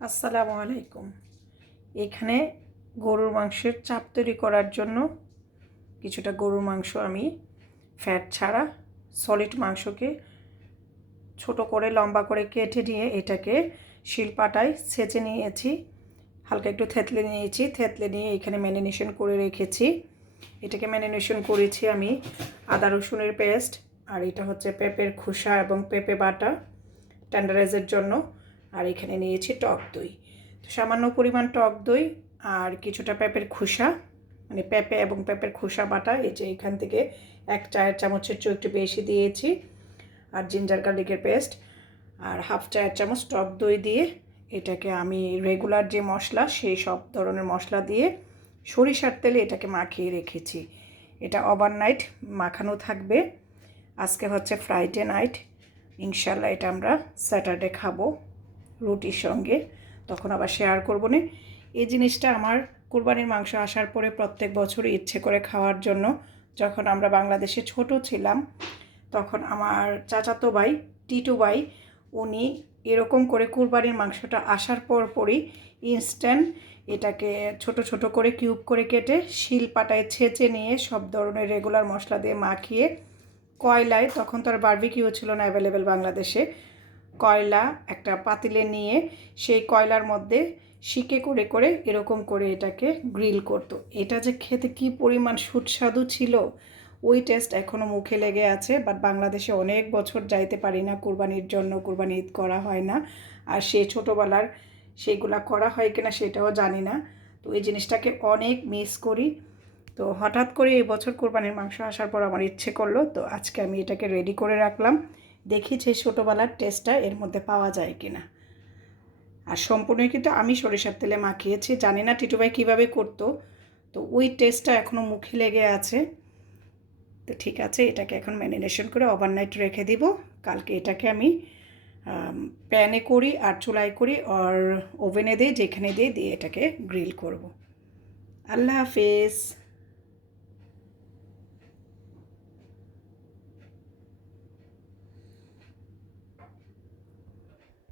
আসসালামু আলাইকুম। এখানে গরুর মাংসের চাপ তৈরি করার জন্য কিছুটা গরুর মাংস আমি ফ্যাট ছাড়া সলিড মাংসকে ছোট করে লম্বা করে কেটে নিয়ে এটাকে শিলপাটায় ছেঁচে নিয়েছি। হালকা একটু থেতলে নিয়েছি, থেতলে নিয়ে এখানে ম্যারিনেশন করে রেখেছি। এটাকে ম্যারিনেশন করেছি আমি আদা রসুনের পেস্ট, আর এটা হচ্ছে পেঁপের খোসা এবং পেঁপে বাটা টেন্ডারাইজের জন্য। আর এখানে নিয়েছি টক দই, তো সামান্য পরিমাণ টক দই আর কিছুটা পেঁপের খোসা, মানে পেঁপে এবং পেঁপের খোসা বাটা, এই যে এখান থেকে 1 চায়ের চামচের চেয়ে একটু বেশি দিয়েছি। আর জিঞ্জার গার্লিকের পেস্ট আর 1/2 চায়ের চামচ টক দই দিয়ে এটাকে আমি রেগুলার যে মশলা সেই সব ধরনের মশলা দিয়ে সরিষার তেলে এটাকে মাখিয়ে রেখেছি। এটা ওভারনাইট মাখানো থাকবে। আজকে হচ্ছে ফ্রাইডে নাইট, ইনশাল্লাহ এটা আমরা স্যাটারডে খাবো রুটির সঙ্গে, তখন আবার শেয়ার করবো না। এই জিনিসটা আমার কুরবানির মাংস আসার পরে প্রত্যেক বছরই ইচ্ছে করে খাওয়ার জন্য। যখন আমরা বাংলাদেশে ছোট ছিলাম তখন আমার চাচাতো ভাই টিটু ভাই উনি এরকম করে কুরবানির মাংসটা আসার পরই ইনস্ট্যান্ট এটাকে ছোট ছোট করে কিউব করে কেটে শিলপাটায় ছেঁচে নিয়ে সব ধরনের রেগুলার মশলা দিয়ে মাখিয়ে কয়লায়, তখন তো আর বারবিকিউ ছিল না অ্যাভেলেবেল বাংলাদেশে, কয়লা একটা পাতিলে নিয়ে সেই কয়লার মধ্যে শিকে করে করে এরকম করে এটাকে গ্রিল করতো। এটা যে খেতে কি পরিমাণ সুস্বাদু ছিল, ওই টেস্ট এখনও মুখে লেগে আছে। বাট বাংলাদেশে অনেক বছর যাইতে পারি না কুরবানির জন্য, কুরবানি ঈদ করা হয় না। আর সেই ছোটোবেলার সেইগুলা করা হয় কিনা সেটাও জানি না। তো এই জিনিসটাকে অনেক মিস করি। তো হঠাৎ করে এই বছর কোরবানির মাংস আসার পর আমার ইচ্ছে করলো, তো আজকে আমি এটাকে রেডি করে রাখলাম। দেখি যে ছোটোবেলার টেস্টটা এর মধ্যে পাওয়া যায় কিনা। আর সম্পূর্ণ কিন্তু আমি সরিষার তেলে মাখিয়েছি, জানি না টিটুভাই কীভাবে করতো, তো ওই টেস্টটা এখনও মুখে লেগে আছে। তো ঠিক আছে, এটাকে এখন ম্যারিনেশন করে ওভারনাইট রেখে দিব। কালকে এটাকে আমি প্যানে করি আর চুলায় করি আর ওভেনে দিই, যেখানে দিয়ে এটাকে গ্রিল করব। আল্লাহ হাফেজ।